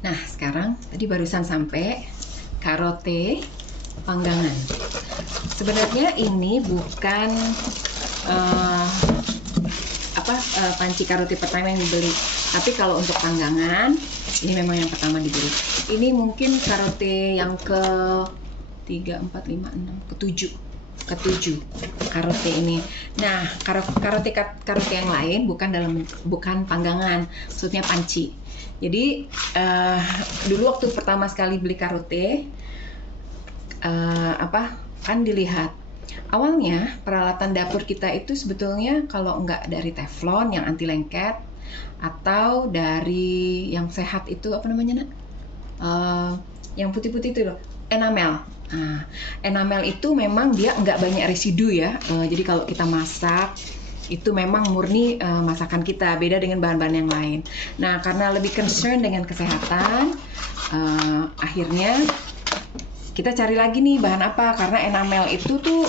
Nah, sekarang tadi barusan sampai karote panggangan. Sebenarnya ini bukan uh, panci karote pertama yang dibeli, tapi kalau untuk panggangan ini memang yang pertama dibeli. Ini mungkin karote yang ke 3, 4, 5, 6, ketujuh karote ini. Nah, karote yang lain bukan panggangan, maksudnya panci. Jadi dulu waktu pertama sekali beli karote, kan dilihat awalnya peralatan dapur kita itu sebetulnya kalau nggak dari teflon yang anti lengket atau dari yang sehat itu apa namanya nak? Yang putih-putih itu loh, enamel. Nah, enamel itu memang dia nggak banyak residu ya. Jadi kalau kita masak itu memang murni masakan kita, beda dengan bahan-bahan yang lain. Nah, karena lebih concern dengan kesehatan, akhirnya kita cari lagi nih bahan apa, karena enamel itu tuh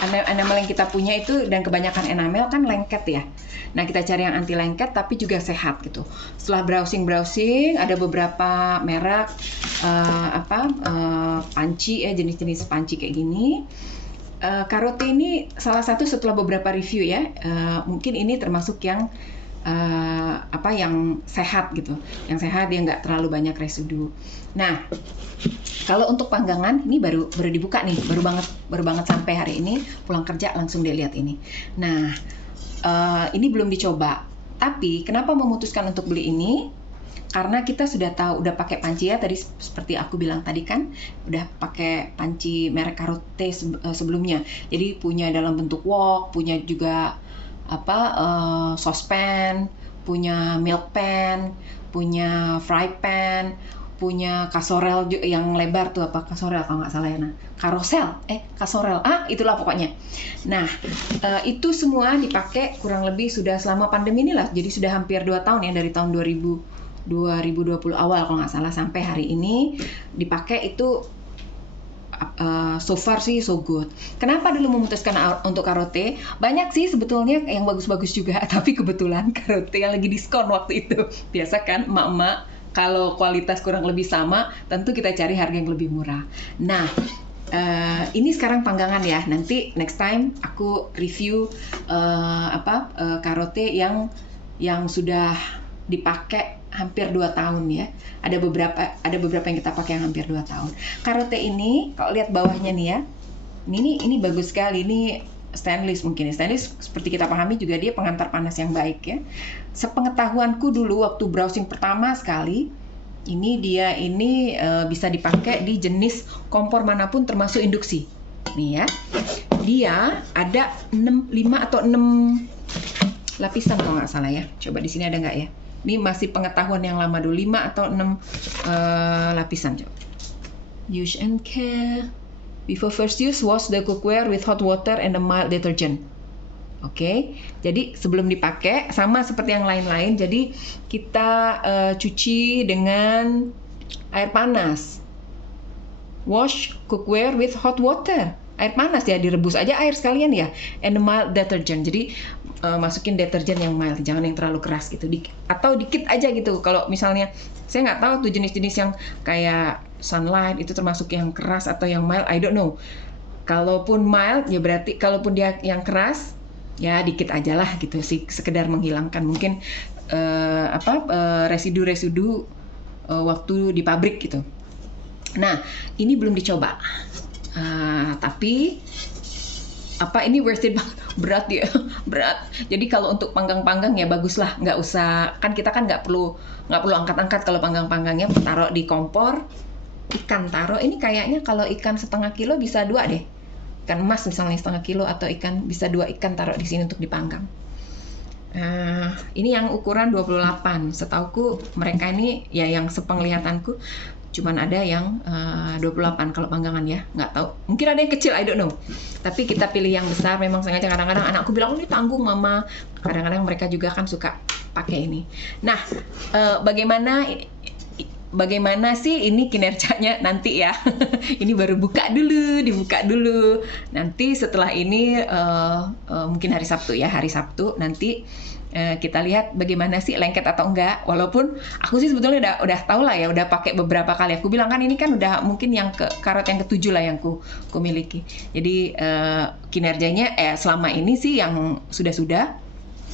enamel yang kita punya itu dan kebanyakan enamel kan lengket ya. Nah, kita cari yang anti lengket tapi juga sehat gitu. Setelah browsing ada beberapa merek panci ya, jenis-jenis panci kayak gini. Karote ini salah satu setelah beberapa review ya. Mungkin ini termasuk yang yang sehat gitu. Yang sehat, dia nggak terlalu banyak residu. Nah, kalau untuk panggangan ini baru dibuka nih, baru banget sampai hari ini, pulang kerja langsung dia lihat ini. Nah, ini belum dicoba. Tapi kenapa memutuskan untuk beli ini? Karena kita sudah tahu, udah pakai panci ya, tadi seperti aku bilang tadi kan, udah pakai panci merek karote sebelumnya. Jadi punya dalam bentuk wok, punya juga saucepan, punya milk pan, punya fry pan, punya kasorel yang lebar tuh, apa kasorel kalau nggak salah ya, nah kasorel, itulah pokoknya. Nah, itu semua dipakai kurang lebih sudah selama pandemi inilah, jadi sudah hampir 2 tahun ya, dari tahun 2020 awal kalau nggak salah sampai hari ini dipakai itu. So far sih so good. Kenapa dulu memutuskan untuk karote? Banyak sih sebetulnya yang bagus-bagus juga, tapi kebetulan karote yang lagi diskon waktu itu. Biasa kan emak-emak kalau kualitas kurang lebih sama, tentu kita cari harga yang lebih murah. Nah, ini sekarang panggangan ya. Nanti next time aku review karote yang sudah dipakai hampir 2 tahun ya. Ada beberapa yang kita pakai yang hampir 2 tahun. Karote ini kalau lihat bawahnya nih ya. Ini bagus sekali. Ini stainless mungkin. Stainless seperti kita pahami juga dia pengantar panas yang baik ya. Sepengetahuanku dulu waktu browsing pertama sekali, ini bisa dipakai di jenis kompor manapun termasuk induksi. Nih ya. Dia ada 5 atau 6 lapisan kalau nggak salah ya. Coba di sini ada nggak ya? Ini masih pengetahuan yang lama dulu, 5 atau 6 lapisan. Coba. Use and care. Before first use, wash the cookware with hot water and a mild detergent. Oke, jadi sebelum dipakai sama seperti yang lain-lain. Jadi kita cuci dengan air panas. Wash cookware with hot water. Air panas ya, direbus aja air sekalian ya. And a mild detergent. Jadi masukin deterjen yang mild, jangan yang terlalu keras gitu. Atau dikit aja gitu. Kalau misalnya saya nggak tahu tuh jenis-jenis yang kayak Sunlight itu termasuk yang keras atau yang mild, I don't know. Kalaupun mild ya berarti, kalaupun dia yang keras ya dikit aja lah gitu sih, sekedar menghilangkan mungkin residu-residu waktu di pabrik gitu. Nah, ini belum dicoba. Tapi ini worth it banget. Berat ya, berat. Jadi kalau untuk panggang-panggang ya baguslah, nggak usah, kan kita kan nggak perlu angkat-angkat kalau panggang-panggangnya, taruh di kompor. Ikan taruh, ini kayaknya kalau ikan setengah kilo bisa 2 deh. Ikan emas misalnya setengah kilo, atau ikan bisa 2 ikan taruh di sini untuk dipanggang. Ini yang ukuran 28. Setauku mereka ini ya yang sepenglihatanku cuman ada yang 28 kalau panggangan ya, nggak tahu, mungkin ada yang kecil, I don't know, tapi kita pilih yang besar. Memang sengaja, kadang-kadang anakku bilang ini tanggung mama, kadang-kadang mereka juga kan suka pakai ini. Nah, bagaimana sih ini kinerjanya nanti ya. Ini baru dibuka dulu. Nanti setelah ini mungkin hari Sabtu nanti Kita lihat bagaimana sih lengket atau enggak. Walaupun aku sih sebetulnya udah tahu lah ya, udah pakai beberapa kali. Aku bilang kan ini kan udah mungkin yang karot yang ketujuh lah yang ku miliki. Jadi kinerjanya selama ini sih yang sudah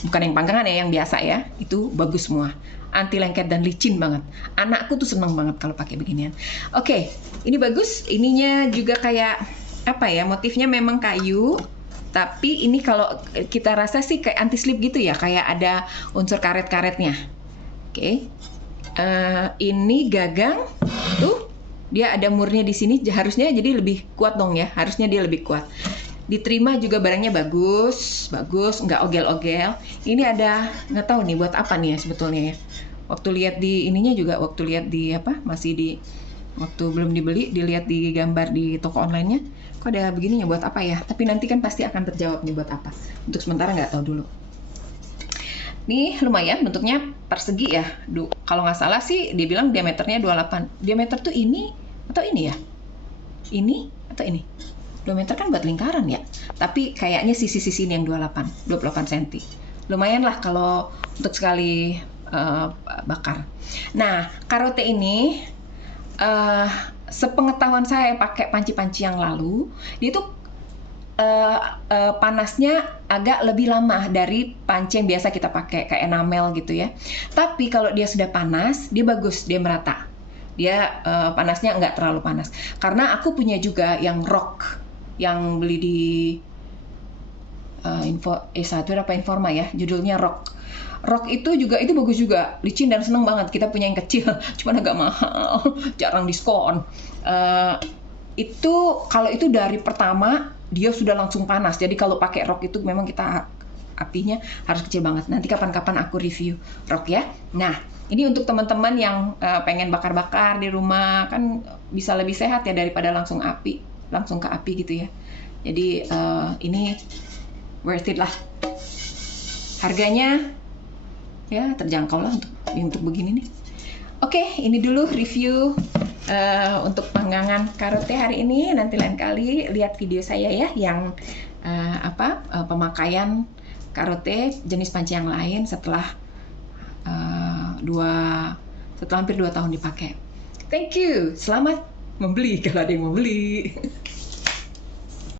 bukan yang panggangan ya, yang biasa ya, itu bagus semua. Anti lengket dan licin banget. Anakku tuh seneng banget kalau pakai beginian. Oke, ini bagus. Ininya juga kayak apa ya? Motifnya memang kayu. Tapi ini kalau kita rasa sih kayak anti slip gitu ya, kayak ada unsur karet-karetnya. Oke. Ini gagang tuh dia ada murnya di sini, harusnya jadi lebih kuat dong ya, harusnya dia lebih kuat. Diterima juga barangnya bagus, nggak ogel-ogel. Ini ada nggak tahu nih buat apa nih ya sebetulnya ya. Waktu lihat di ininya juga, waktu lihat di apa masih di waktu belum dibeli, dilihat di gambar di toko online-nya. Kok ada begininya buat apa ya? Tapi nanti kan pasti akan terjawab nih buat apa. Untuk sementara nggak tahu dulu. Nih lumayan bentuknya persegi ya. Kalau nggak salah sih dia bilang diameternya 28. Diameter tuh ini atau ini ya? Ini atau ini? Diameter kan buat lingkaran ya. Tapi kayaknya sisi-sisi ini yang 28 cm. Lumayan lah kalau untuk sekali bakar. Nah, karote ini sepengetahuan saya pakai panci-panci yang lalu, dia tuh panasnya agak lebih lama dari panci yang biasa kita pakai kayak enamel gitu ya. Tapi kalau dia sudah panas, dia bagus, dia merata. Dia panasnya nggak terlalu panas. Karena aku punya juga yang rock yang beli di E1 apa Informa ya, judulnya rock. Rock itu juga itu bagus juga, licin dan seneng banget. Kita punya yang kecil, cuman agak mahal, jarang diskon. Itu kalau itu dari pertama dia sudah langsung panas. Jadi kalau pakai rock itu memang kita apinya harus kecil banget. Nanti kapan-kapan aku review rock ya. Nah, ini untuk teman-teman yang pengen bakar-bakar di rumah kan bisa lebih sehat ya daripada langsung ke api gitu ya. Jadi ini worth it lah. Harganya ya terjangkau lah untuk begini nih. Oke, ini dulu review untuk panggangan karote hari ini. Nanti lain kali lihat video saya ya yang pemakaian karote jenis panci yang lain setelah hampir 2 tahun dipakai. Thank you. Selamat membeli kalau ada yang mau beli.